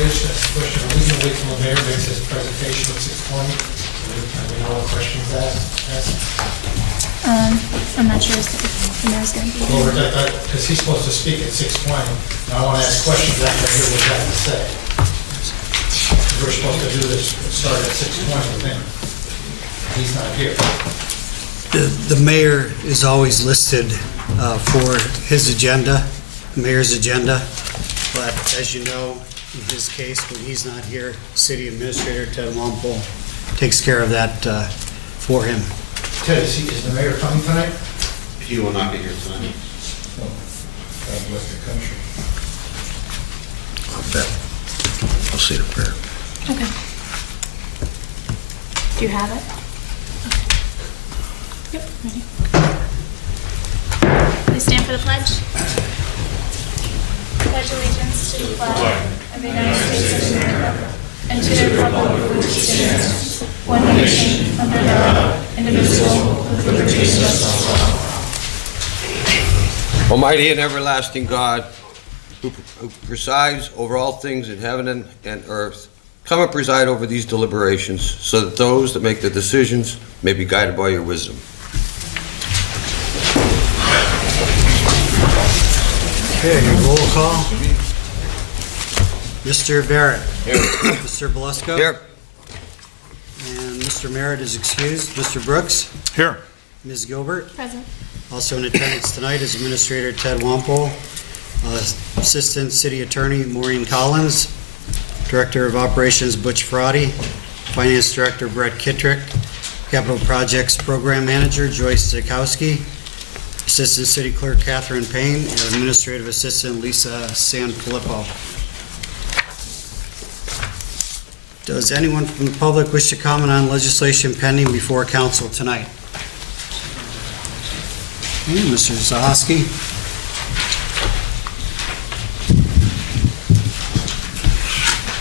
Stage, that's the question. Are we going to wait till the mayor makes his presentation at 6:20? We know what questions asked? I'm not sure if the mayor's going to be Well, here. because he's supposed to speak at 6:20, and I want to ask questions after I hear what he has to say. We're supposed to do this, start at 6:20 with him. He's not here. The mayor is always listed for his agenda, the mayor's agenda, but as you know, in his case, when he's not here, City Administrator Ted Wampole takes care of that for him. Ted, is the mayor coming tonight? He will not be here tonight. God bless the country. I'll bet. I'll say the prayer. Okay. Do you have it? Okay. Yep, ready. Please stand for the pledge. Pledge allegiance to the flag of the United States of America and to the republic for which it stands, one nation, under God, indivisible, with liberty and justice for all. Almighty and everlasting God, who presides over all things in heaven and earth, come and preside over these deliberations, so that those that make the decisions may be guided by your wisdom. Okay, roll call. Mr. Barrett. Here. Mr. Belusco. Here. And Mr. Merritt is excused. Mr. Brooks. Here. Ms. Gilbert. Present. Also in attendance tonight is Administrator Ted Wampole, Assistant City Attorney Maureen Collins, Director of Operations Butch Fraudy, Finance Director Brett Kittrick, Capital Projects Program Manager Joyce Zakowski, Assistant City Clerk Catherine Payne, and Administrative Assistant Lisa Sanfilippo. Does anyone from the public wish to comment on legislation pending before council tonight? Okay, Mr. Zahoski.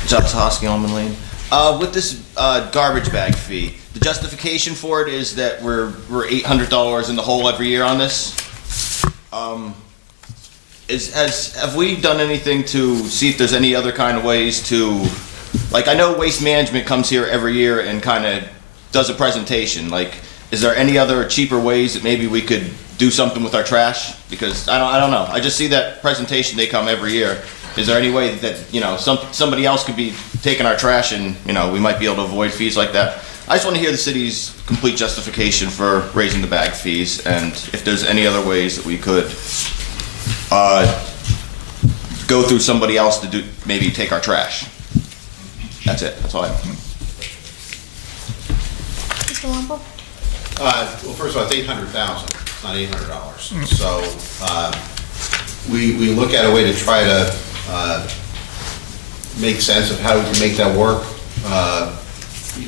John Zahoski, Almond Lane. With this garbage bag fee, the justification for it is that we're $800 in the hole every year on this. Have we done anything to see if there's any other kind of ways to, like, I know Waste Management comes here every year and kind of does a presentation. Like, is there any other cheaper ways that maybe we could do something with our trash? Because I don't know. I just see that presentation, they come every year. Is there any way that, you know, somebody else could be taking our trash and, you know, we might be able to avoid fees like that? I just want to hear the city's complete justification for raising the bag fees, and if there's any other ways that we could go through somebody else to do, maybe take our trash. That's it. That's all I have. Mr. Wampole? Well, first of all, it's $800,000, it's not $800. So we look at a way to try to make sense of how we can make that work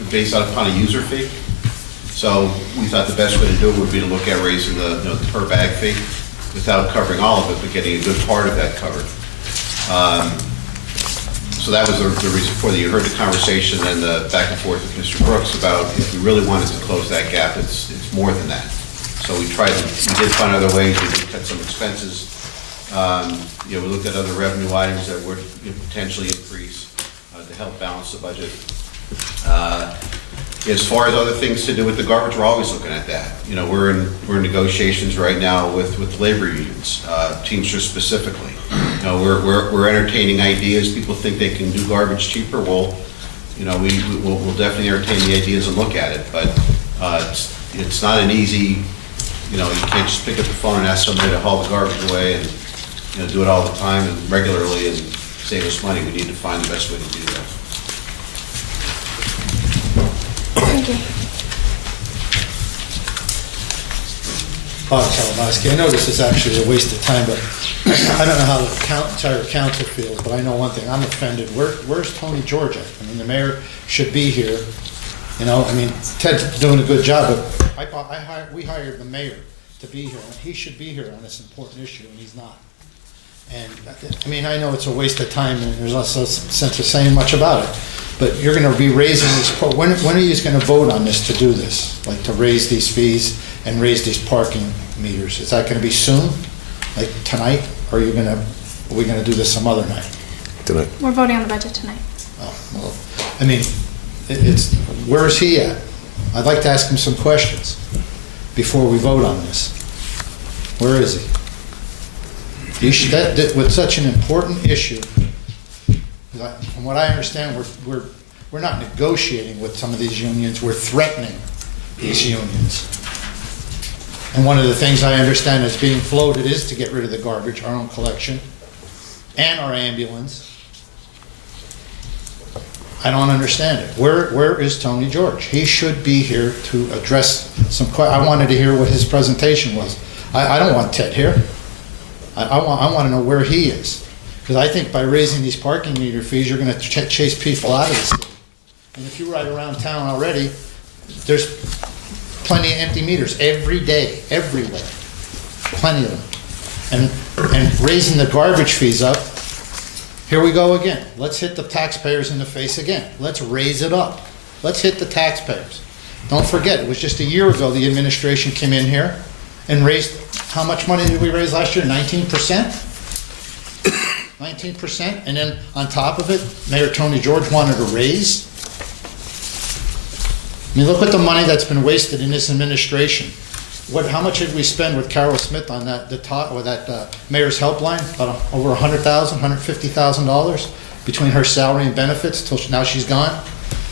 based upon a user fee. So we thought the best way to do it would be to look at raising the per bag fee without covering all of it, but getting a good part of that covered. So that was the reason for that. You heard the conversation and the back and forth with Mr. Brooks about if we really wanted to close that gap, it's more than that. So we did find other ways. We did cut some expenses. We looked at other revenue items that would potentially increase to help balance the budget. As far as other things to do with the garbage, we're always looking at that. We're in negotiations right now with labor unions, Teamsters specifically. We're entertaining ideas. People think they can do garbage cheaper. Well, we'll definitely entertain the ideas and look at it. But it's not an easy. You can't just pick up the phone and ask somebody to haul the garbage away and do it all the time and regularly and save us money. We need to find the best way to do that. Thank you. Bob Kalamowski. I know this is actually a waste of time, but I don't know how the entire council feels, but I know one thing. I'm offended. Where's Tony Georgia? I mean, the mayor should be here. Ted's doing a good job, but we hired the mayor to be here, and he should be here on this important issue, and he's not. And I know it's a waste of time, and there's no sense of saying much about it. But you're going to be raising these. When are you going to vote on this to do this, like to raise these fees and raise these parking meters? Is that going to be soon, like tonight, or are we going to do this some other night? tonight. We're voting on the budget tonight. Oh, well, I mean, it's, where is he at? I'd like to ask him some questions before we vote on this. Where is he? With such an important issue, from what I understand, we're not negotiating with some of these unions, we're threatening these unions. And one of the things I understand that's being floated is to get rid of the garbage, our own collection, and our ambulance. I don't understand it. Where is Tony George? He should be here to address some I wanted to hear what his presentation was. I don't want Ted here. I want to know where he is. Because I think by raising these parking meter fees, you're going to chase people out of the city. And if you ride around town already, there's plenty of empty meters every day, everywhere. Plenty of them. And raising the garbage fees up, here we go again. Let's hit the taxpayers in the face again. Let's raise it up. Let's hit the taxpayers. Don't forget, it was just a year ago the administration came in here and raised, how much money did we raise last year? 19%? 19%? And then on top of it, Mayor Tony George wanted to raise. I mean, look at the money that's been wasted in this administration. How much did we spend with Carol Smith on that mayor's helpline? About over $100,000, $150,000 between her salary and benefits till now she's gone.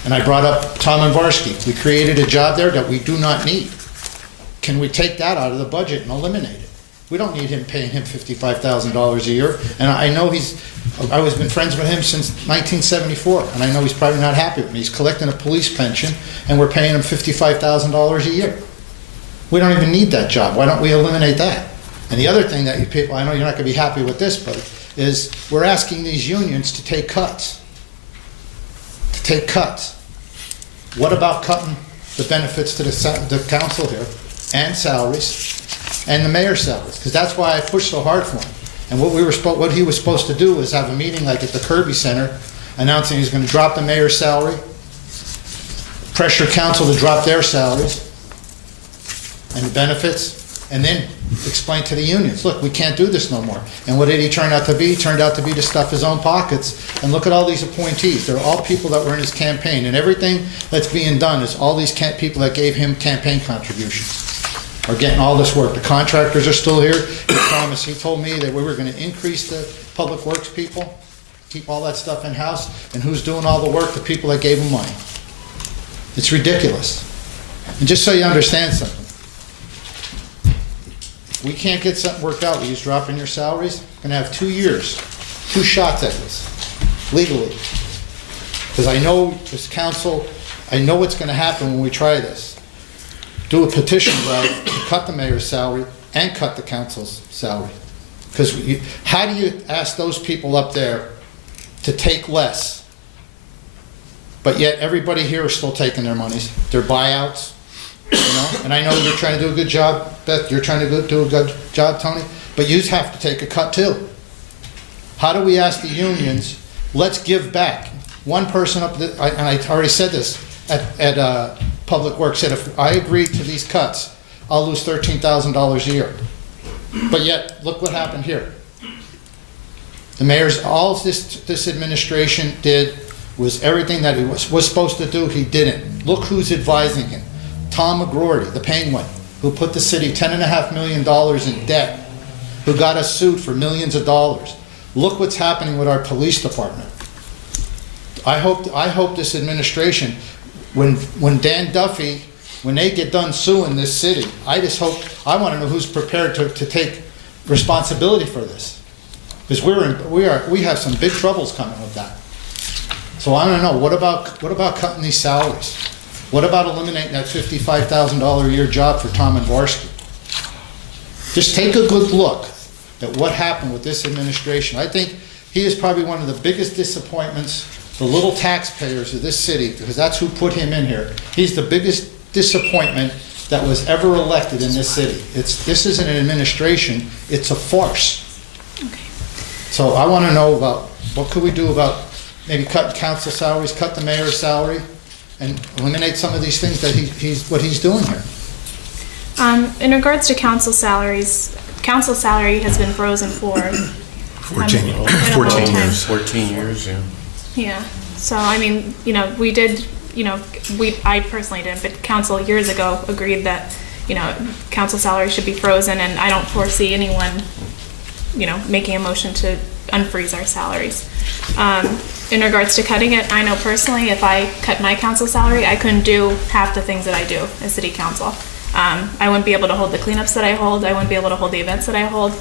And I brought up Tom and Varsky. We created a job there that we do not need. Can we take that out of the budget and eliminate it? We don't need him paying him $55,000 a year. And I know I've been friends with him since 1974, and I know he's probably not happy with me. He's collecting a police pension, and we're paying him $55,000 a year. We don't even need that job. Why don't we eliminate that? And the other thing that you people, I know you're not going to be happy with this, but is we're asking these unions to take cuts. To take cuts. What about cutting the benefits to the council here, and salaries, and the mayor's salaries? Because that's why I pushed so hard for him. And what he was supposed to do was have a meeting like at the Kirby Center, announcing he's going to drop the mayor's salary, pressure council to drop their salaries and the benefits, and then explain to the unions, look, we can't do this no more. And what did he turn out to be? He turned out to be to stuff his own pockets. And look at all these appointees. They're all people that were in his campaign. And everything that's being done is all these people that gave him campaign contributions are getting all this work. The contractors are still here. He promised, he told me that we were going to increase the public works people, keep all that stuff in-house, and who's doing all the work? The people that gave him money. It's ridiculous. And just so you understand something, we can't get something worked out with you dropping your salaries. We're going to have 2 years, 2 shots at this, legally. Because I know this council, I know what's going to happen when we try this. Do a petition drive to cut the mayor's salary and cut the council's salary. Because how do you ask those people up there to take less? But yet everybody here is still taking their monies, their buyouts. You know, and I know you're trying to do a good job, Beth, you're trying to do a good job, Tony, but you have to take a cut too. How do we ask the unions, let's give back? One person and I already said this at Public Works, said if I agree to these cuts, I'll lose $13,000 a year. But yet, look what happened here. The mayor's, all this administration did was everything that he was supposed to do, he didn't. Look who's advising him. Tom McGrory, the Penguin, who put the city $10.5 million in debt, who got us sued for millions of dollars. Look what's happening with our police department. I hope this administration, when Dan Duffy, when they get done suing this city, I want to know who's prepared to take responsibility for this. Because we have some big troubles coming with that. So I don't know, what about cutting these salaries? What about eliminating that $55,000 a year job for Tom and Varsky? Just take a good look at what happened with this administration. I think he is probably one of the biggest disappointments, the little taxpayers of this city, because that's who put him in here. He's the biggest disappointment that was ever elected in this city. This isn't an administration, it's a farce. Okay. So I want to know about, what could we do about maybe cut council salaries, cut the mayor's salary, and eliminate some of these things that he's doing here. In regards to council salaries, council salary has been frozen for 14 been a long 14 time. years. 14 years, yeah. Yeah, so I mean, we did, I personally didn't, but council years ago agreed that, council salary should be frozen, and I don't foresee anyone, making a motion to unfreeze our salaries. In regards to cutting it, I know personally, if I cut my council salary, I couldn't do half the things that I do as city council. I wouldn't be able to hold the cleanups that I hold, I wouldn't be able to hold the events that I hold.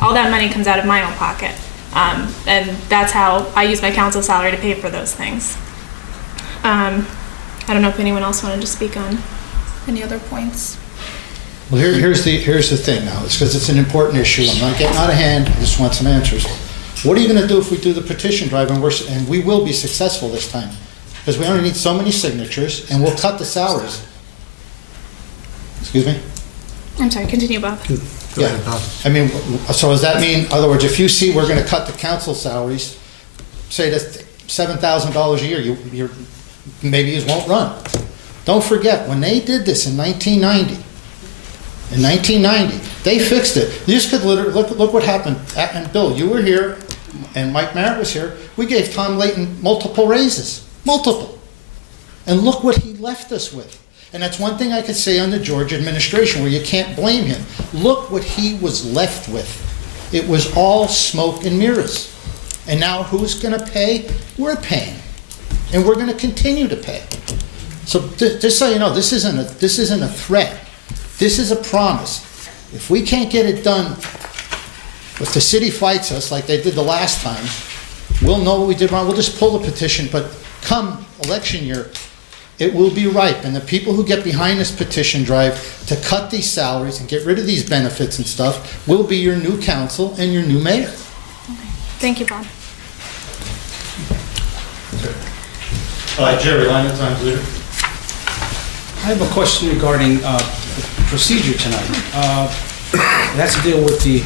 All that money comes out of my own pocket. And that's how I use my council salary to pay for those things. I don't know if anyone else wanted to speak on any other points. Well, here's the thing now, it's because it's an important issue, I'm not getting out of hand, I just want some answers. What are you gonna do if we do the petition drive and we will be successful this time? Because we only need so many signatures, and we'll cut the salaries. Excuse me? I'm sorry, continue, Bob. Go ahead, Yeah. Bob. I mean, so does that mean, in other words, if you see we're gonna cut the council salaries, say that's $7,000 a year, maybe you won't run. Don't forget, when they did this in 1990, they fixed it. You just could literally, look what happened. And Bill, you were here, and Mike Merritt was here. We gave Tom Layton multiple raises, multiple. And look what he left us with. And that's one thing I could say on the George administration, where you can't blame him. Look what he was left with. It was all smoke and mirrors. And now who's gonna pay? We're paying. And we're gonna continue to pay. So just so you know, this isn't a threat. This is a promise. If we can't get it done, if the city fights us like they did the last time, we'll know what we did wrong. We'll just pull the petition, but come election year, it will be ripe. And the people who get behind this petition drive to cut these salaries and get rid of these benefits and stuff will be your new council and your new mayor. Thank you, Bob. Jerry, line of time, leader. I have a question regarding the procedure tonight. It has to deal with the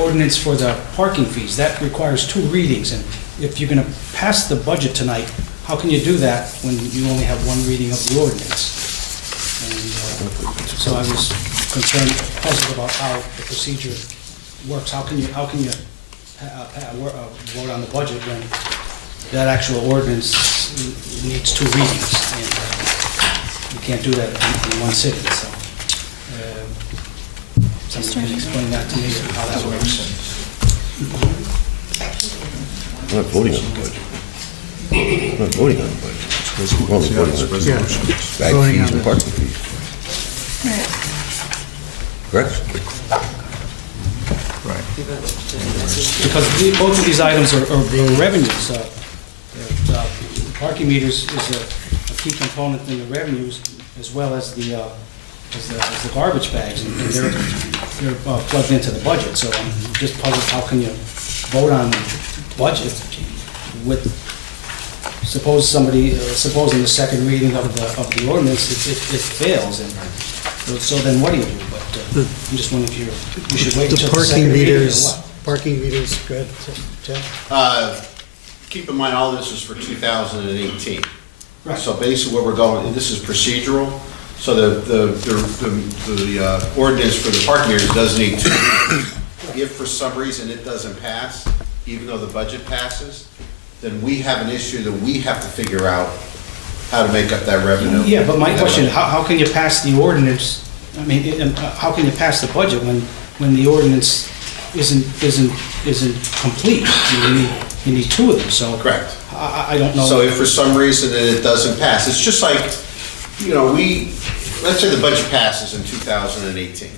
ordinance for the parking fees. That requires 2 readings, and if you're going to pass the budget tonight, how can you do that when you only have 1 reading of the ordinance? And so I was concerned, puzzled about how the procedure works. How can you vote on the budget when that actual ordinance needs 2 readings? And you can't do that in one sitting, so. Somebody can explain that to me, how that works. We're not voting on the budget. We're not voting on the budget. We're only voting on the bag Voting on fees and the- parking fees. Correct? Because both of these items are revenues. Parking meters is a key component in the revenues, as well as the garbage bags, and they're plugged into the budget. So I'm just puzzled, how can you vote on budget with, supposing the second reading of the ordinance, it fails, and so then what do you do? But I'm just wondering if you should wait The until the parking second reading or meters, what? parking meters, go ahead, Jeff. Keep in mind, all this is for 2018. Right. So basically what we're going, and this is procedural, so the ordinance for the parking meters does need to, if for some reason it doesn't pass, even though the budget passes, then we have an issue that we have to figure out how to make up that revenue. Yeah, but my question, how can you pass the ordinance, how can you pass the budget when the ordinance isn't complete? You need 2 of them, so. Correct. I don't know. So if for some reason it doesn't pass, it's just like, let's say the budget passes in 2018.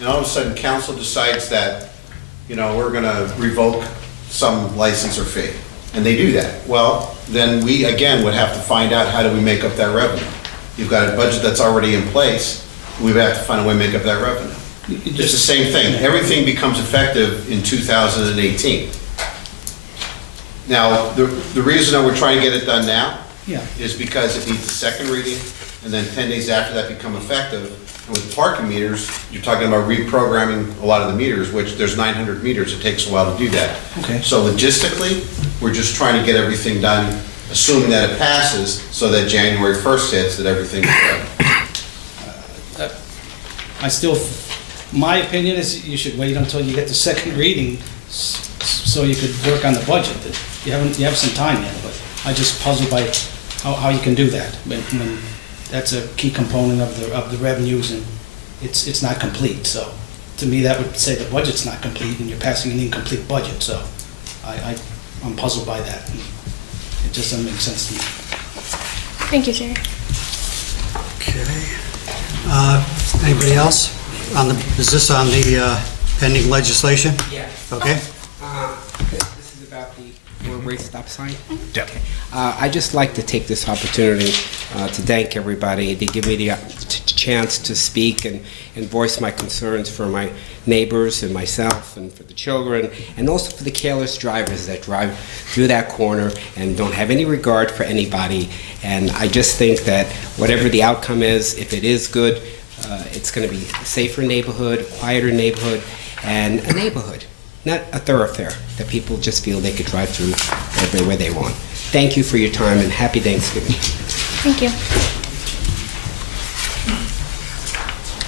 And all of a sudden, council decides that, we're gonna revoke some license or fee, and they do that. Well, then we, again, would have to find out, how do we make up that revenue? You've got a budget that's already in place, we would have to find a way to make up that revenue. It's the same thing. Everything becomes effective in 2018. Now, the reason that we're trying to get it done now Yeah. is because it needs a second reading, and then 10 days after that become effective. And with parking meters, you're talking about reprogramming a lot of the meters, which there's 900 meters, it takes a while to do that. Okay. So logistically, we're just trying to get everything done, assuming that it passes, so that January 1st hits, that everything is done. My opinion is you should wait until you get the second reading, so you could work on the budget. You have some time yet, but I just puzzled by how you can do that when that's a key component of the revenues and it's not complete. So to me, that would say the budget's not complete and you're passing an incomplete budget. So I'm puzzled by that. It just doesn't make sense to me. Thank you, Jerry. Okay. Anybody else? Is this on the pending legislation? Yeah. Okay. This is about the four-way stop sign? Yeah. I'd just like to take this opportunity to thank everybody, to give me the chance to speak and voice my concerns for my neighbors and myself and for the children, and also for the careless drivers that drive through that corner and don't have any regard for anybody. And I just think that whatever the outcome is, if it is good, it's going to be a safer neighborhood, a quieter neighborhood, and a neighborhood, not a thoroughfare that people just feel they could drive through everywhere they want. Thank you for your time and happy Thanksgiving. Thank you.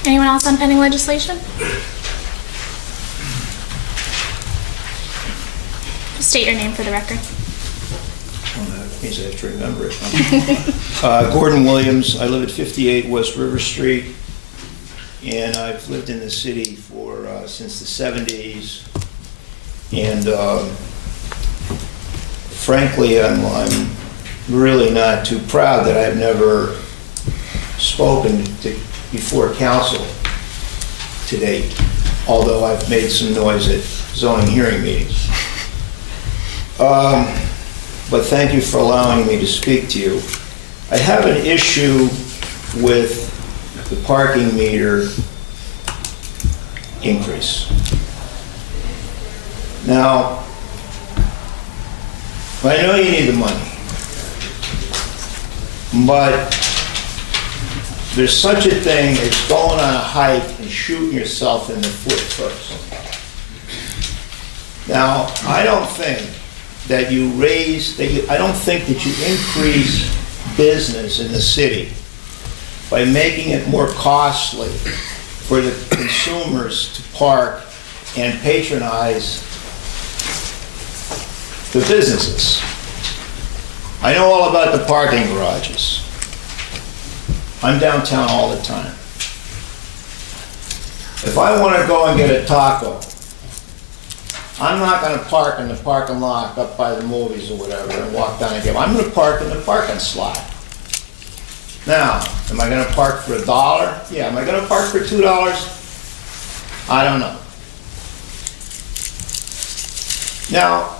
Anyone else on pending legislation? State your name for the record. Means I have to remember it. Gordon Williams. I live at 58 West River Street, and I've lived in the city for since the 70s. And frankly, I'm really not too proud that I've never spoken before council to date, although I've made some noise at zoning hearing meetings. But thank you for allowing me to speak to you. I have an issue with the parking meter increase. Now, I know you need the money, but there's such a thing as going on a hike and shooting yourself in the foot first. Now, I don't think that I don't think that you increase business in the city by making it more costly for the consumers to park and patronize the businesses. I know all about the parking garages. I'm downtown all the time. If I want to go and get a taco, I'm not going to park in the parking lot up by the movies or whatever and walk down and get. I'm going to park in the parking slot. Now, am I going to park for $1? Yeah. Am I going to park for $2? I don't know. Now,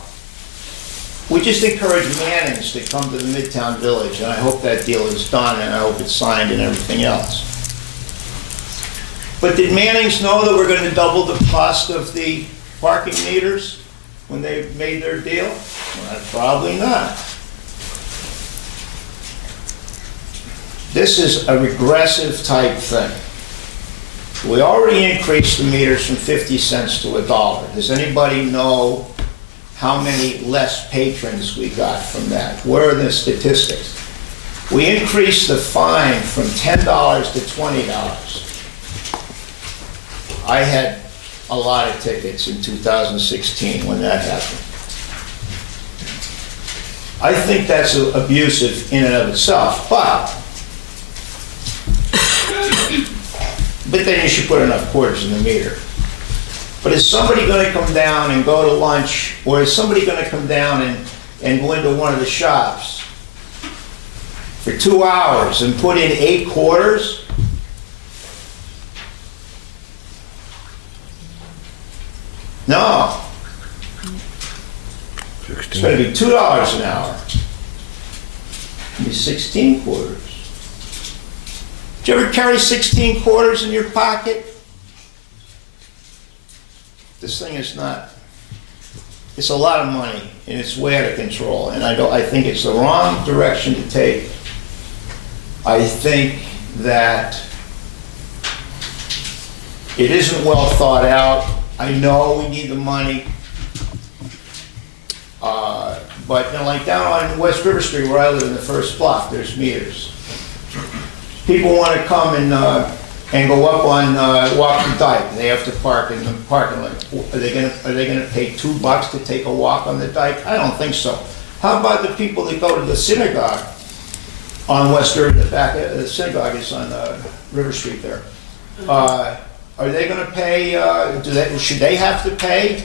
we just encourage Mannings to come to the Midtown Village, and I hope that deal is done, and I hope it's signed and everything else. But did Mannings know that we're going to double the cost of the parking meters when they made their deal? Well, probably not. This is a regressive type thing. We already increased the meters from 50 cents to $1. Does anybody know how many less patrons we got from that? Where are the statistics? We increased the fine from $10 to $20. I had a lot of tickets in 2016 when that happened. I think that's abusive in and of itself, but then you should put enough quarters in the meter. But is somebody going to come down and go to lunch, or is somebody going to come down and go into one of the shops for 2 hours and put in 8 quarters? No. It's going to be $2 an hour. It'll be 16 quarters. Did you ever carry 16 quarters in your pocket? This thing is not. It's a lot of money, and it's way out of control. And I think it's the wrong direction to take. I think that it isn't well thought out. I know we need the money, but you know, like down on West River Street where I live in the first block, there's meters. People want to come and and go up on Walk the Dike. They have to park in the parking lot. Are they gonna pay $2 to take a walk on the dike? I don't think so. How about the people that go to the synagogue on West River? The back of the synagogue is on River Street there. Are they gonna pay? Should they have to pay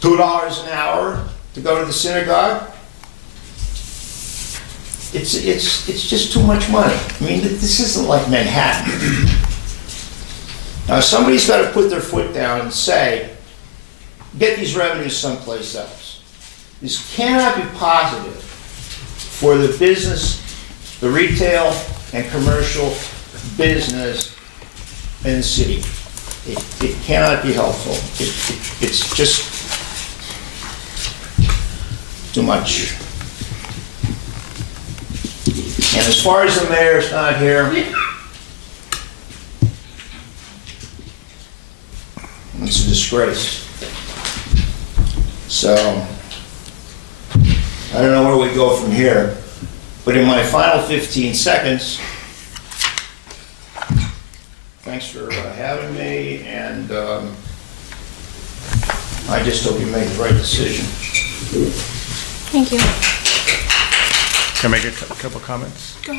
$2 an hour to go to the synagogue? It's just too much money. I mean, this isn't like Manhattan. Now, somebody's got to put their foot down and say, get these revenues someplace else. This cannot be positive for the business, the retail and commercial business in the city. It cannot be helpful. It's just too much. And as far as the mayor's not here, it's a disgrace. So, I don't know where we go from here, but in my final 15 seconds, thanks for having me, and I just hope you make the right decision. Thank you. Can I make a couple of comments? Go.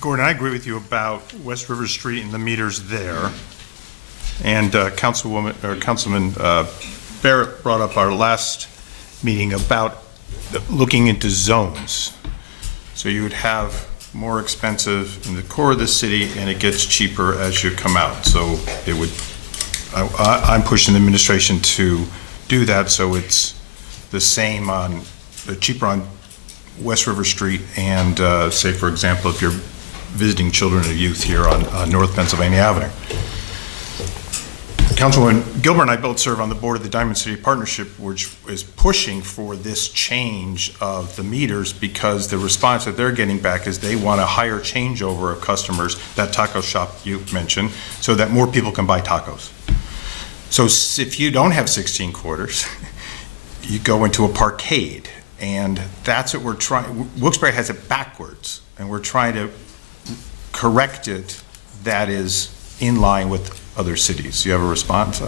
Gordon, I agree with you about West River Street and the meters there. And Councilman Barrett brought up our last meeting about looking into zones. So you would have more expensive in the core of the city, and it gets cheaper as you come out. So it would, I'm pushing the administration to do that, so it's the same on, cheaper on West River Street and say, for example, if you're visiting children or youth here on North Pennsylvania Avenue. Councilwoman Gilbert and I both serve on the board of the Diamond City Partnership, which is pushing for this change of the meters because the response that they're getting back is they want a higher changeover of customers, that taco shop you mentioned, so that more people can buy tacos. So if you don't have 16 quarters, you go into a parkade. And that's what we're trying, Wilkes-Barre has it backwards, and we're trying to correct it that is in line with other cities. Do you have a response?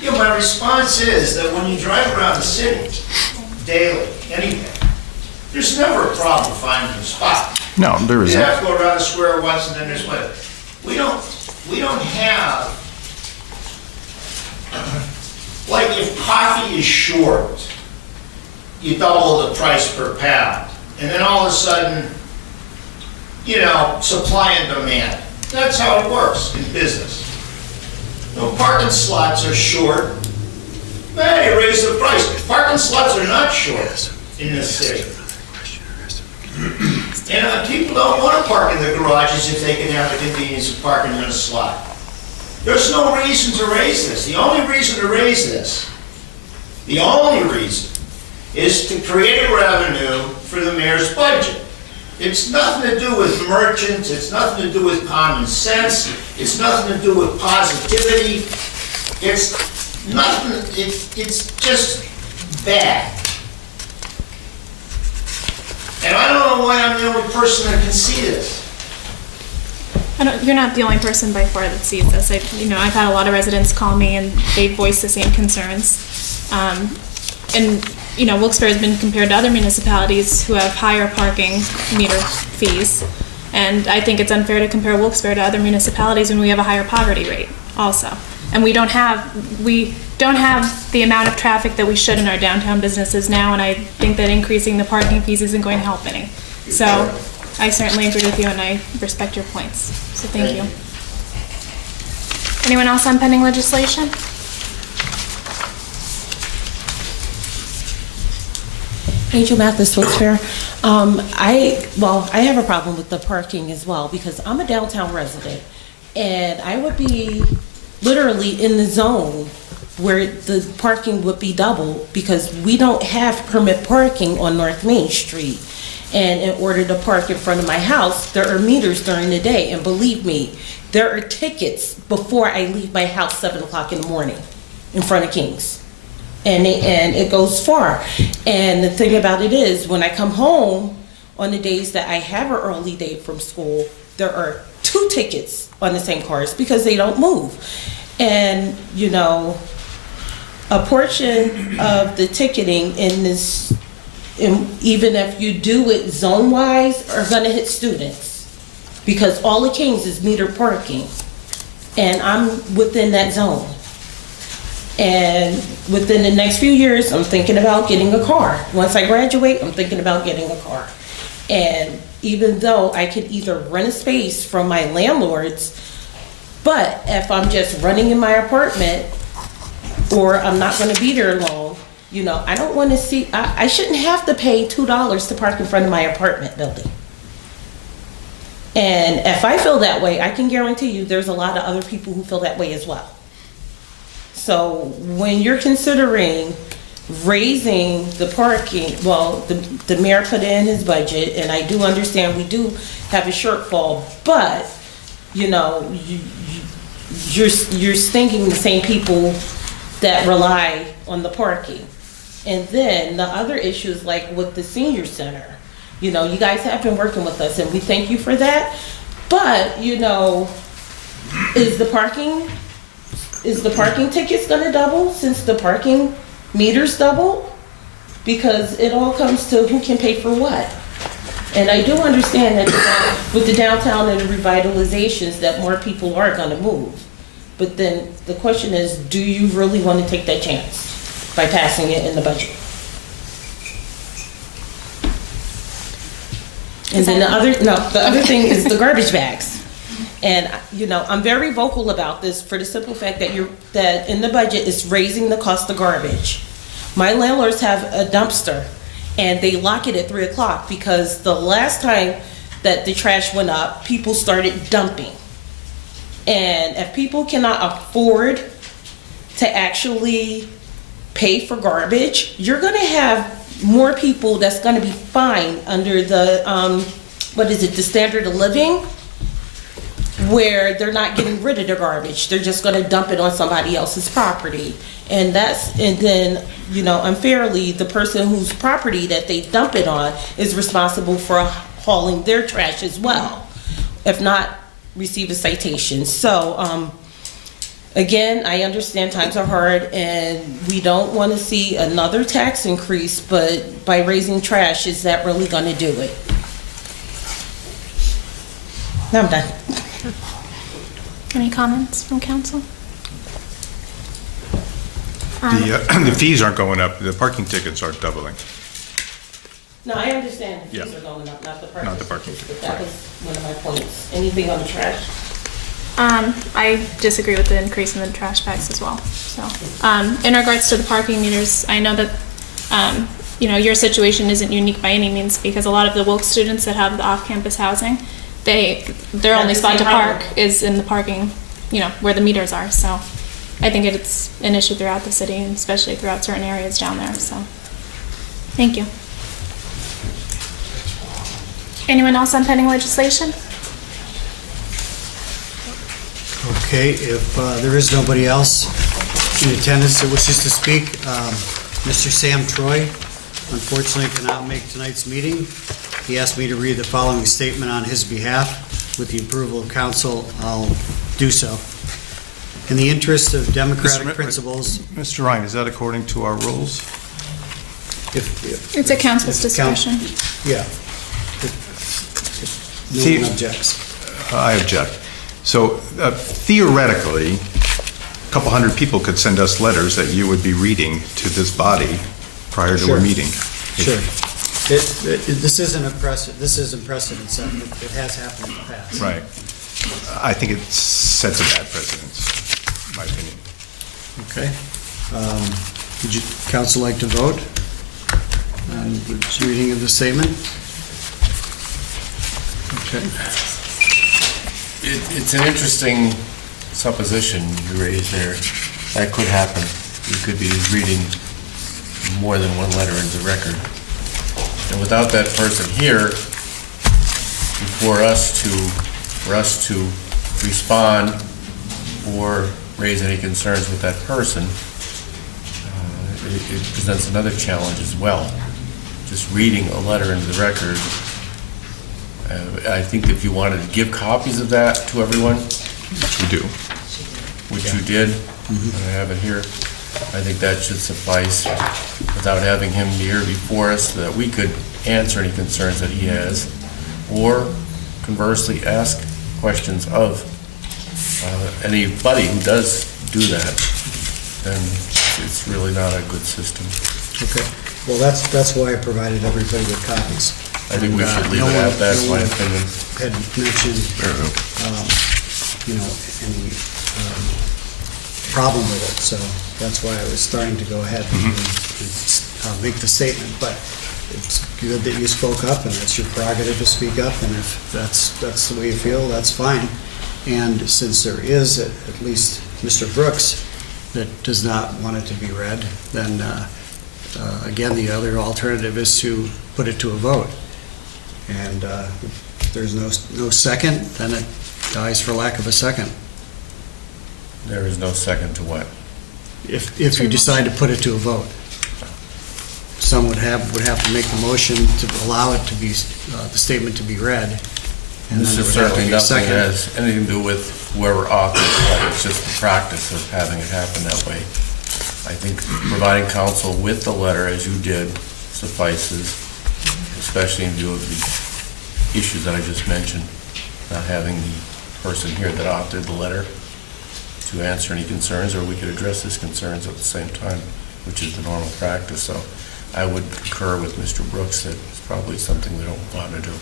Yeah, my response is that when you drive around the city daily, anyway, there's never a problem finding a spot. No, there isn't. You have to go around the square once and then there's what? We don't have, like if coffee is short, you double the price per pound. And then all of a sudden, you know, supply and demand. That's how it works in business. No, parking slots are short. Hey, raise the price. Parking slots are not short in this city. And people don't want to park in their garages if they can have the convenience of parking in a slot. There's no reason to raise this. The only reason to raise this, the only reason, is to create a revenue for the mayor's budget. It's nothing to do with merchants, it's nothing to do with common sense, it's nothing to do with positivity. It's nothing, it's just bad. And I don't know why I'm the only person that can see this. You're not the only person by far that sees this. I've had a lot of residents call me and they voice the same concerns. Wilkes-Barre has been compared to other municipalities who have higher parking meter fees. And I think it's unfair to compare Wilkes-Barre to other municipalities when we have a higher poverty rate also. And we don't have the amount of traffic that we should in our downtown businesses now, and I think that increasing the parking fees isn't going to help any. So I certainly agree with you and I respect your points. So thank you. Anyone else on pending legislation? Angel Mathis, Wilkes-Barre. I have a problem with the parking as well because I'm a downtown resident and I would be literally in the zone where the parking would be double because we don't have permit parking on North Main Street. And in order to park in front of my house, there are meters during the day. And believe me, there are tickets before I leave my house 7 o'clock in the morning in front of King's. And it goes far. And the thing about it is, when I come home on the days that I have an early day from school, there are 2 tickets on the same cars because they don't move. And, you know, a portion of the ticketing in this, even if you do it zone-wise, are gonna hit students. Because all of Kings is meter parking, and I'm within that zone. And within the next few years, I'm thinking about getting a car. Once I graduate, I'm thinking about getting a car. And even though I could either rent a space from my landlords, but if I'm just running in my apartment, or I'm not gonna be there long, you know, I don't wanna see, I shouldn't have to pay $2 to park in front of my apartment building. And if I feel that way, I can guarantee you there's a lot of other people who feel that way as well. So when you're considering raising the parking, well, the mayor put in his budget, and I do understand we do have a shortfall, but, you know, you're stinging the same people that rely on the parking. And then the other issues, like with the senior center, you know, you guys have been working with us, and we thank you for that. But, you know, is the parking tickets gonna double since the parking meters double? Because it all comes to who can pay for what. And I do understand that with the downtown and the revitalizations that more people are gonna move. But then the question is, do you really wanna take that chance by passing it in the budget? And then the other thing is the garbage bags. And, you know, I'm very vocal about this for the simple fact that that in the budget is raising the cost of garbage. My landlords have a dumpster, and they lock it at 3 o'clock because the last time that the trash went up, people started dumping. And if people cannot afford to actually pay for garbage, you're gonna have more people that's gonna be fined under the, the standard of living, where they're not getting rid of their garbage. They're just gonna dump it on somebody else's property. And then, you know, unfairly, the person whose property that they dump it on is responsible for hauling their trash as well, if not receive a citation. So, again, I understand times are hard, and we don't want to see another tax increase, but by raising trash, is that really going to do it? No, I'm done. Any comments from council? The fees aren't going up, the parking tickets are doubling. No, I understand the fees Yeah. are going up, not the parking. Not the parking tickets, tickets, but that right. was one of my points. Anything on the trash? I disagree with the increase in the trash bags as well. So, in regards to the parking meters, I know that, you know, your situation isn't unique by any means, because a lot of the Wilkes students that have the off-campus housing, their only the spot to same park problem. is in the parking, you know, where the meters are. So I think it's an issue throughout the city, and especially throughout certain areas down there. So, thank you. Anyone else on pending legislation? Okay, if there is nobody else in attendance that wishes to speak, Mr. Sam Troy unfortunately cannot make tonight's meeting. He asked me to read the following statement on his behalf. With the approval of council, I'll do so. In the interest of democratic principles... Mr. Ryan, is that according to our rules? If It's at council's if count- discretion. Yeah. If no one objects. I object. So theoretically, a couple hundred people could send us letters that you would be reading to this body prior to Sure. a meeting. Sure. This isn't a precedent, this isn't precedent setting. It has happened in the past. Right. I think it sets a bad precedence, in my opinion. Okay. Would you, council, like to vote on the reading of the statement? Okay. It's an interesting supposition you raised there. That could happen. You could be reading more than one letter into the record. And without that person here, for us to respond or raise any concerns with that person, it presents another challenge as well. Just reading a letter into the record. I think if you wanted to give copies of that to everyone, which we do. which you did, and I have it here. I think that should suffice without having him here before us so that we could answer any concerns that he has, or conversely ask questions of anybody who does do that. Then it's really not a good system. Okay, well, that's why I provided everybody with copies. I think we should leave it at that, in my opinion. Had mentioned, any problem with it, so that's why I was starting to go ahead and make the statement, but it's good that you spoke up, and it's your prerogative to speak up, and if that's the way you feel, that's fine. And since there is at least Mr. Brooks that does not want it to be read, then again, the other alternative is to put it to a vote. And if there's no second, then it dies for lack of a second. There is no second to what? If you decide to put it to a vote. Someone would have to make the motion to allow it to be, the statement to be read. And This then is there would have to certainly be a nothing second. that has anything to do with whoever authored it. It's just the practice of having it happen that way. I think providing counsel with the letter, as you did, suffices, especially in view of the issues that I just mentioned, not having the person here that authored the letter to answer any concerns, or we could address his concerns at the same time, which is the normal practice. So I would concur with Mr. Brooks that it's probably something we don't want to do.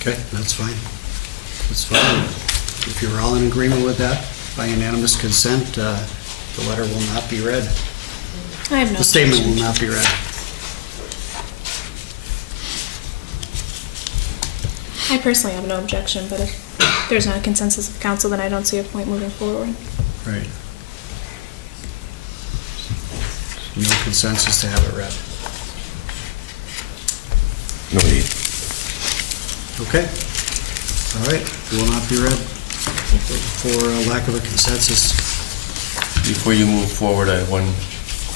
Okay, that's fine. That's fine. If you're all in agreement with that, by unanimous consent, the letter will not be read. I have no The statement will objection. not be read. I personally have no objection, but if there's not a consensus of council, then I don't see a point moving forward. Right. No consensus to have it read. No need. Okay. All right, will not be read for lack of a consensus. Before you move forward, I have one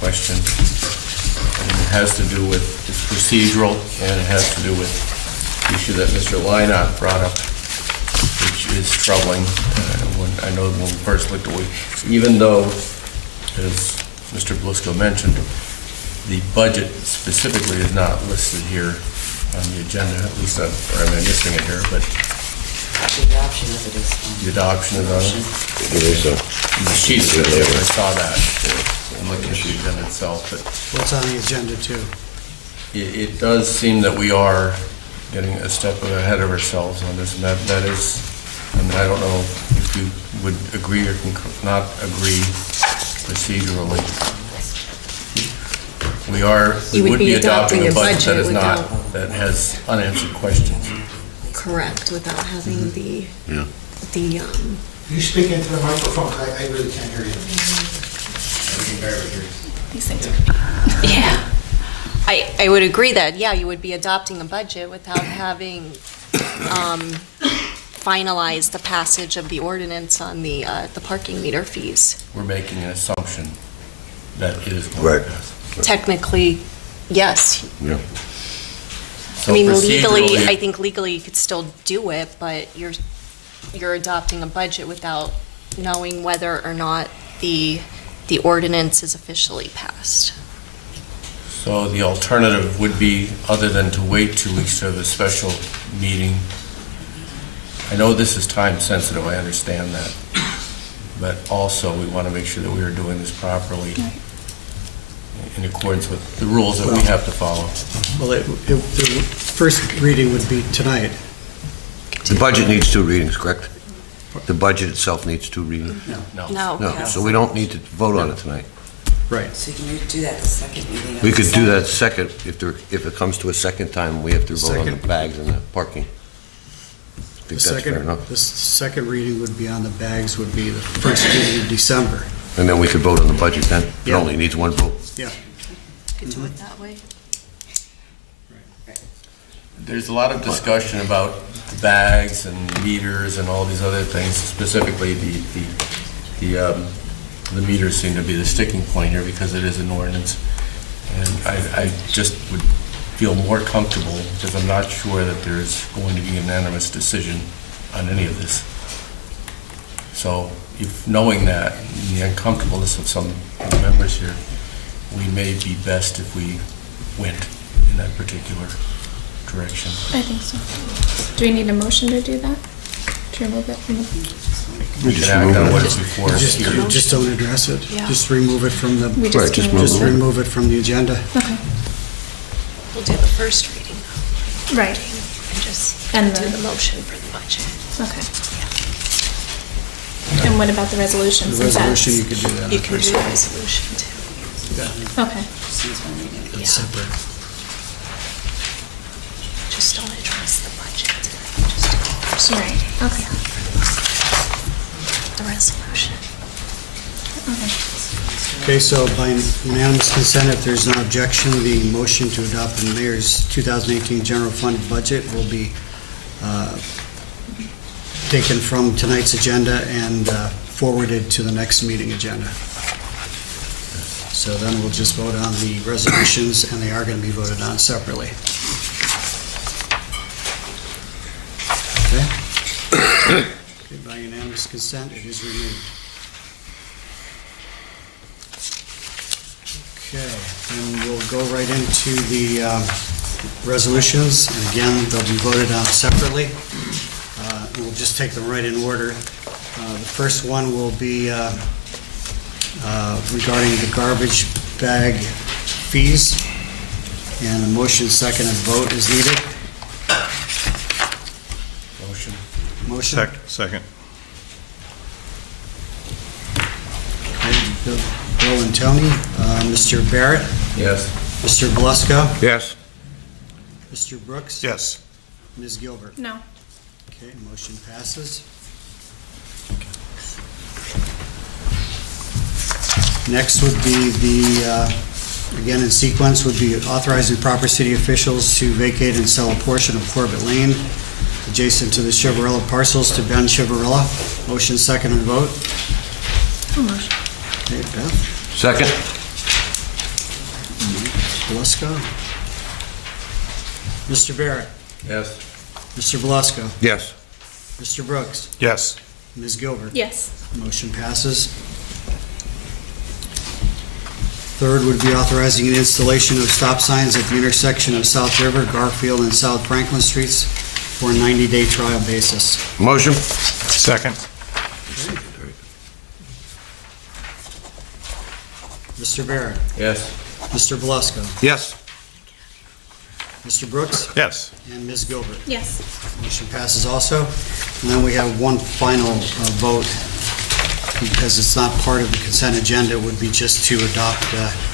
question. And it has to do with, it's procedural, and it has to do with the issue that Mr. Leinart brought up, which is troubling. I know when we first looked at it, even though, as Mr. Blisco mentioned, the budget specifically is not listed here on the agenda, at least I'm missing it here, but The adoption of it is. the adoption is on it. It is, The sheet is there, I saw that. I'm looking at the agenda itself, but What's on the agenda too? it does seem that we are getting a step ahead of ourselves on this, and that is, I mean, I don't know if you would agree or not agree procedurally. We would be adopting a budget that is not, that has unanswered questions. Correct, without having the, Yeah. You speak into the microphone, I really can't hear you. I can barely hear you. These things are. Yeah. I would agree that, yeah, you would be adopting a budget without having finalized the passage of the ordinance on the parking meter fees. We're making an assumption that it is going Right. to pass. Technically, yes. Yeah. I mean, So legally, procedurally- I think legally you could still do it, but you're adopting a budget without knowing whether or not the ordinance is officially passed. So the alternative would be, other than to wait 2 weeks to have a special meeting. I know this is time sensitive, I understand that. But also, we want to make sure that we are doing this properly in accordance with the rules that we have to follow. Well, the first reading would be tonight. The budget needs 2 readings, correct? The budget itself needs 2 readings? No. No, so we don't need to vote on it tonight. Right. So can you do that the second meeting? of We could do December? that second, if it comes to a second time, we have to vote on the Second. bags and the parking. I The think that's fair enough. second reading would be on the bags, would be the first meeting in December. And then we could vote on the budget then? It Yeah. only needs 1 vote. Yeah. Could do it that way. There's a lot of discussion about the bags and meters and all these other things, specifically the meters seem to be the sticking point here because it is an ordinance. And I just would feel more comfortable because I'm not sure that there's going to be a unanimous decision on any of this. So if, knowing that, and the uncomfortableness of some of the members here, we may be best if we went in that particular direction. I think so. Do we need a motion to do that? To remove it from the... We can act on what is before us Just, here. just don't address it. Yeah. Just remove it from the, We just just can- just remove it from the agenda. Okay, We'll do the first reading right, and just And do the- the motion for the budget. okay. And what about the resolution? The since that's- resolution, you could do that. You on can do first the reading. resolution too. Okay, It's separate. Just don't address the budget. Just do the first right, okay, the resolution. okay. Okay, so by unanimous consent, if there's no objection, the motion to adopt the mayor's 2018 general fund budget will be taken from tonight's agenda and forwarded to the next meeting agenda. So then we'll just vote on the resolutions, and they are going to be voted on separately. Okay? Okay, by unanimous consent, it is removed. Okay, and we'll go right into the resolutions, and again, they'll be voted on separately. We'll just take them right in order. The first one will be regarding the garbage bag fees, and a motion, second, and vote is needed. Motion. Motion? Second. Okay, Bill and Tony. Mr. Barrett? Yes. Mr. Belusko? Yes. Mr. Brooks? Yes. Ms. Gilbert? No, Okay, motion passes. Next would be the, again in sequence, would be authorizing proper city officials to vacate and sell a portion of Corbett Lane adjacent to the Chivarella parcels to Ben Chivarella. Motion, second, and vote. motion. Okay, Beth? Second? Belusko? Mr. Barrett? Yes. Mr. Belusko? Yes. Mr. Brooks? Yes. Ms. Gilbert? Yes, Motion passes. Third would be authorizing an installation of stop signs at the intersection of South River, Garfield, and South Franklin Streets for a 90-day trial basis. Motion? Second. Mr. Barrett? Yes. Mr. Belusko? Yes. Mr. Brooks? Yes. And Ms. Gilbert? yes. Motion passes also. And then we have one final vote, because it's not part of the consent agenda, it would be just to adopt,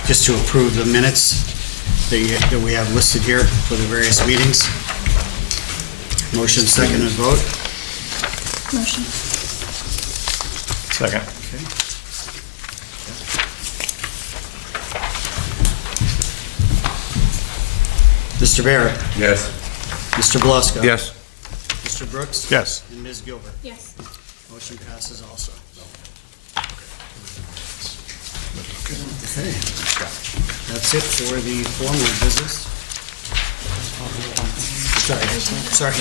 just to approve the minutes that we have listed here for the various meetings. Motion, second, and vote. Motion. Second. Okay. Mr. Barrett? Yes. Mr. Belusko? Yes. Mr. Brooks? Yes. And Ms. Gilbert? Yes. Motion passes also. Okay. That's it for the formal business. Sorry.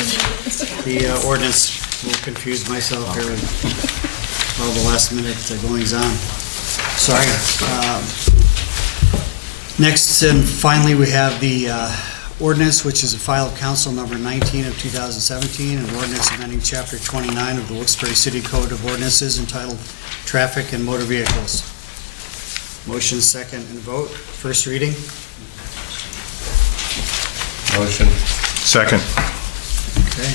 The ordinance will confuse myself here with all the last minute goings on. Sorry. Next and finally, we have the ordinance, which is a file of council number 19 of 2017, an ordinance amending chapter 29 of the Wilkes-Barre City Code of Ordinances entitled Traffic and Motor Vehicles. Motion, second, and vote. First reading. Motion. Second. Okay.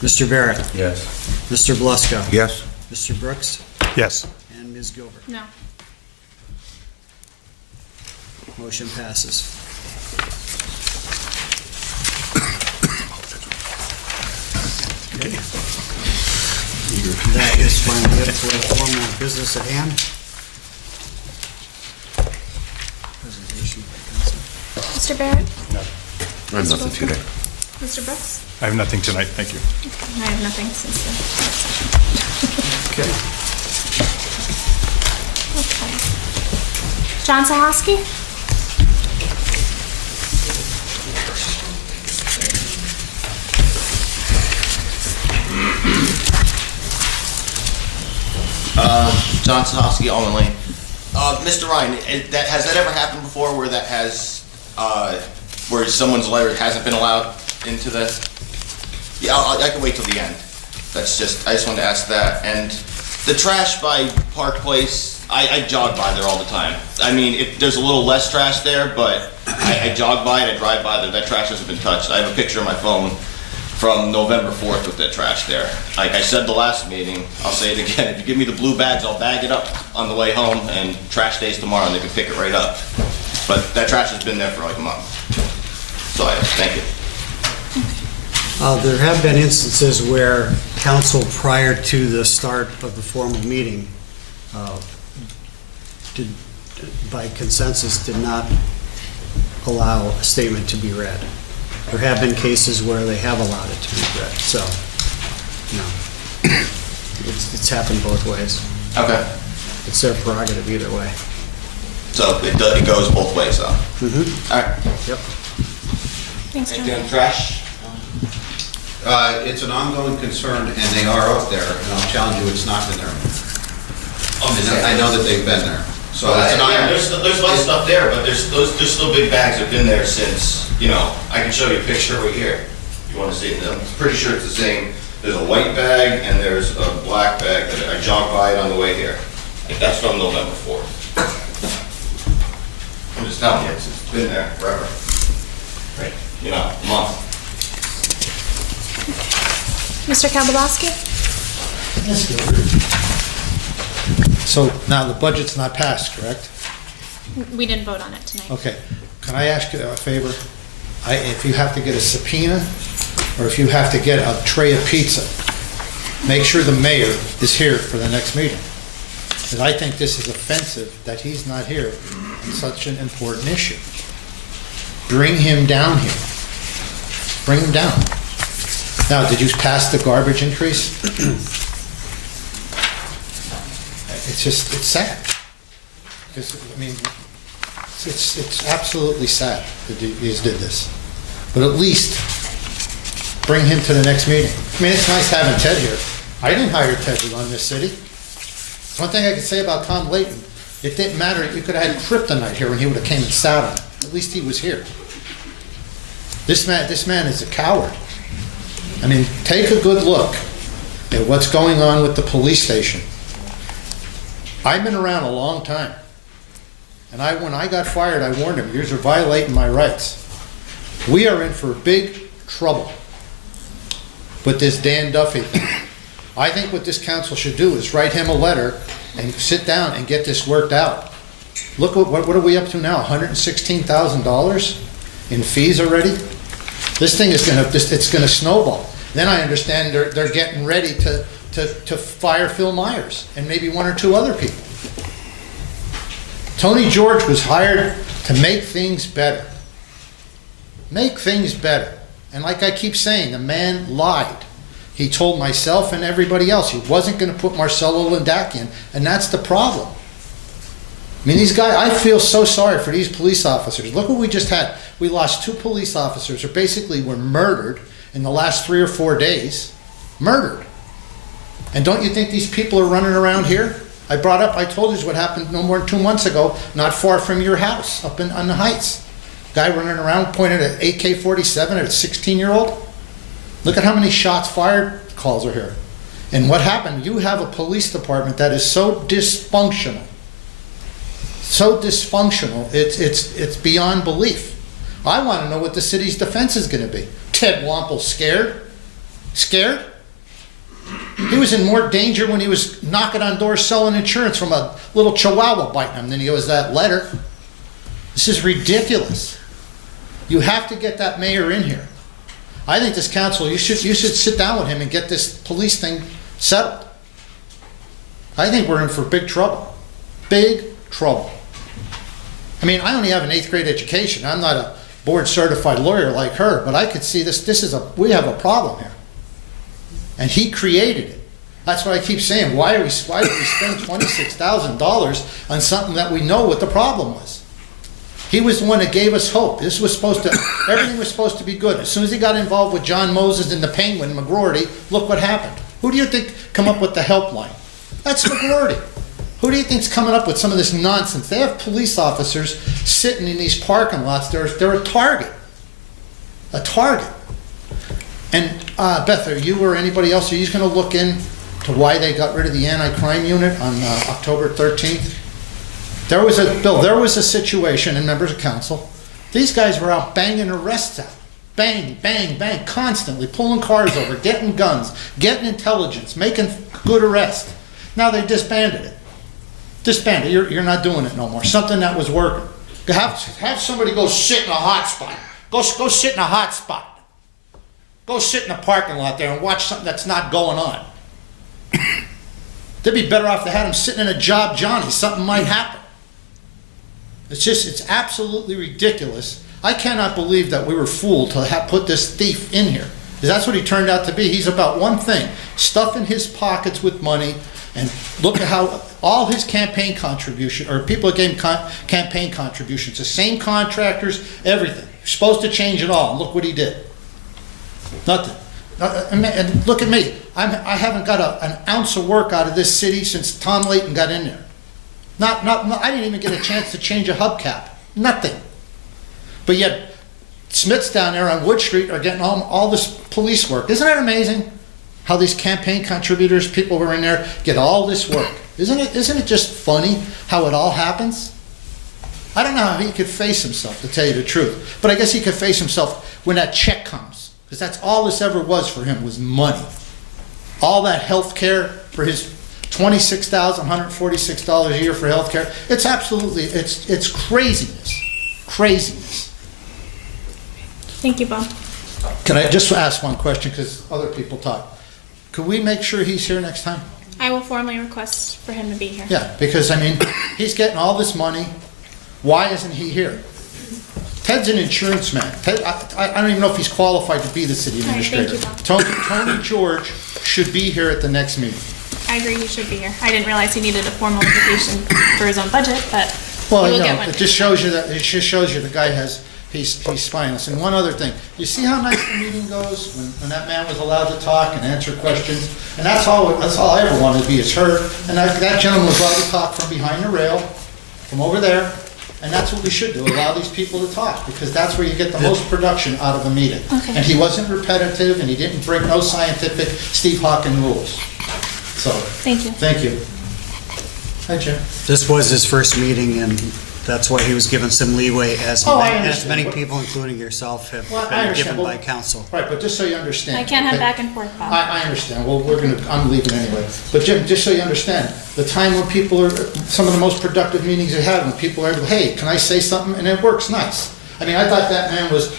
Mr. Barrett. Yes. Mr. Belusko. Yes. Mr. Brooks. Yes. And Ms. Gilbert. No, Motion passes. Okay. That is finally it for the formal business at hand. Presentation by council. Mr. Barrett? I have nothing today. Mr. Brooks? I have nothing tonight, thank you. I have nothing since the work session. Okay. Okay. John Sahoski? John Sahowski, Almond Lane. Mr. Ryan, has that ever happened before where that has, where someone's letter hasn't been allowed into the, yeah, I can wait till the end. I just wanted to ask that. And the trash by Park Place, I jog by there all the time. I mean, there's a little less trash there, but I jog by it, I drive by there, that trash hasn't been touched. I have a picture on my phone from November 4th with that trash there. Like I said the last meeting, I'll say it again, if you give me the blue bags, I'll bag it up on the way home, and trash days tomorrow, and they can pick it right up. But that trash has been there for like a month. So thank you. There have been instances where council, prior to the start of the formal meeting, by consensus, did not allow a statement to be read. There have been cases where they have allowed it to be read, so, it's happened both ways. Okay. It's their prerogative either way. So it goes both ways, though? Mm-hmm. All right. Yep. Thanks, John. Anything on trash? It's an ongoing concern, and they are up there, and I'll challenge you, it's not been there. I know that they've been there. So it's an Yeah, ongoing. there's less stuff there, but there's still big bags that have been there since, I can show you a picture right here. You want to see it? I'm pretty sure it's the same. There's a white bag and there's a black bag that I jogged by it on the way here. Like, that's from November 4th. I'm just telling you, it's been there forever. Right. A month. Mr. Kabalowski? So now the budget's not passed, correct? We didn't vote on it tonight. Okay. Can I ask you a favor? If you have to get a subpoena, or if you have to get a tray of pizza, make sure the mayor is here for the next meeting. Because I think this is offensive that he's not here on such an important issue. Bring him down here. Bring him down. Now, did you pass the garbage increase? It's sad. Because, it's absolutely sad that he's did this. But at least bring him to the next meeting. It's nice having Ted here. I didn't hire Ted to run this city. One thing I could say about Tom Layton, it didn't matter, you could have had kryptonite here when he would have came and sat on it. At least he was here. This man is a coward. Take a good look at what's going on with the police station. I've been around a long time. And when I got fired, I warned him, you're violating my rights. We are in for big trouble with this Dan Duffy thing. I think what this council should do is write him a letter and sit down and get this worked out. Look, what are we up to now? $116,000 in fees already? This thing is it's gonna snowball. Then I understand they're getting ready to fire Phil Myers and maybe one or two other people. Tony George was hired to make things better. Make things better. And like I keep saying, the man lied. He told myself and everybody else he wasn't going to put Marcelo Lindakian, and that's the problem. These guys, I feel so sorry for these police officers. Look what we just had. We lost 2 police officers who basically were murdered in the last 3 or 4 days. Murdered. And don't you think these people are running around here? I told you what happened no more than 2 months ago, not far from your house, up on the Heights. Guy running around pointing at AK-47 at a 16-year-old. Look at how many shots fired calls are here. And what happened? You have a police department that is so dysfunctional. So dysfunctional, it's beyond belief. I want to know what the city's defense is going to be. Ted Wampel scared? Scared? He was in more danger when he was knocking on doors selling insurance from a little chihuahua biting him than he was that letter. This is ridiculous. You have to get that mayor in here. I think this council, you should sit down with him and get this police thing settled. I think we're in for big trouble. Big trouble. I only have an 8th grade education. I'm not a board certified lawyer like her, but I could see this. We have a problem here. And he created it. That's what I keep saying. Why do we spend $26,000 on something that we know what the problem was? He was the one that gave us hope. Everything was supposed to be good. As soon as he got involved with John Moses and the Penguin, McGroarty, look what happened. Who do you think come up with the helpline? That's McGroarty. Who do you think's coming up with some of this nonsense? They have police officers sitting in these parking lots. They're a target. A target. And Beth, are you or anybody else, are you going to look into why they got rid of the anti-crime unit on October 13th? There was a situation, and members of council, these guys were out banging arrests out. Bang, bang, bang, constantly, pulling cars over, getting guns, getting intelligence, making good arrests. Now they disbanded it. Disbanded. You're not doing it no more. Something that was working. Have somebody go sit in a hot spot. Go sit in a hot spot. Go sit in a parking lot there and watch something that's not going on. They'd be better off to have them sitting in a job Johnny. Something might happen. It's absolutely ridiculous. I cannot believe that we were fooled to have put this thief in here. Because that's what he turned out to be. He's about one thing, stuffing his pockets with money, and look at how all his campaign contribution, or people that gave him campaign contributions, the same contractors, everything. You're supposed to change it all, and look what he did. Nothing. And look at me. I haven't got an ounce of work out of this city since Tom Layton got in there. I didn't even get a chance to change a hubcap. Nothing. But yet, Smiths down there on Wood Street are getting all this police work. Isn't that amazing? How these campaign contributors, people who are in there, get all this work. Isn't it just funny how it all happens? I don't know how he could face himself, to tell you the truth. But I guess he could face himself when that check comes. Because that's all this ever was for him, was money. All that health care for his $26,146 a year for health care. It's absolutely, it's craziness. Craziness. Thank you, Bob. Can I just ask one question, because other people talk? Could we make sure he's here next time? I will formally request for him to be here. Yeah, because, I mean, he's getting all this money. Why isn't he here? Ted's an insurance man. Ted, I don't even know if he's qualified to be the city administrator. Thank you, Bob. Tony George should be here at the next meeting. I agree he should be here. I didn't realize he needed a formal invitation for his own budget, but Well, he will you get know, one. it just shows you the guy has, he's spineless. And one other thing, you see how nice the meeting goes when that man was allowed to talk and answer questions? And that's all I ever wanted to be, is heard. And that gentleman was allowed to talk from behind the rail, from over there. And that's what we should do, allow these people to talk, because that's where you get the most production out of a meeting. Okay. And he wasn't repetitive, and he didn't break no scientific Steve Hawking rules. So, Thank you. thank you. Hi, Jim. This was his first meeting, and that's why he was given some leeway, as Oh, I many understand. people, including yourself, have Well, I been understand. given Well, by council. Right, but just so you understand. I can't have okay? back and forth, Bob. I understand. Well, I'm leaving anyway. But Jim, just so you understand, the time when people are, some of the most productive meetings they have, when people are able, hey, can I say something? And it works nice. I mean, I thought that man was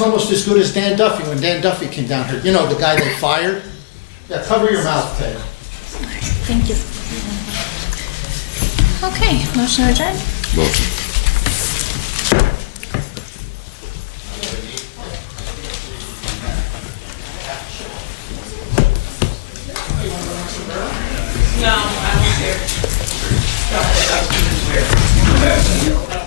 almost as good as Dan Duffy when Dan Duffy came down here. You know, the guy they fired? Yeah, cover your mouth, Ted. Thank you. Okay, motion adjourned. Motion. No, I was here.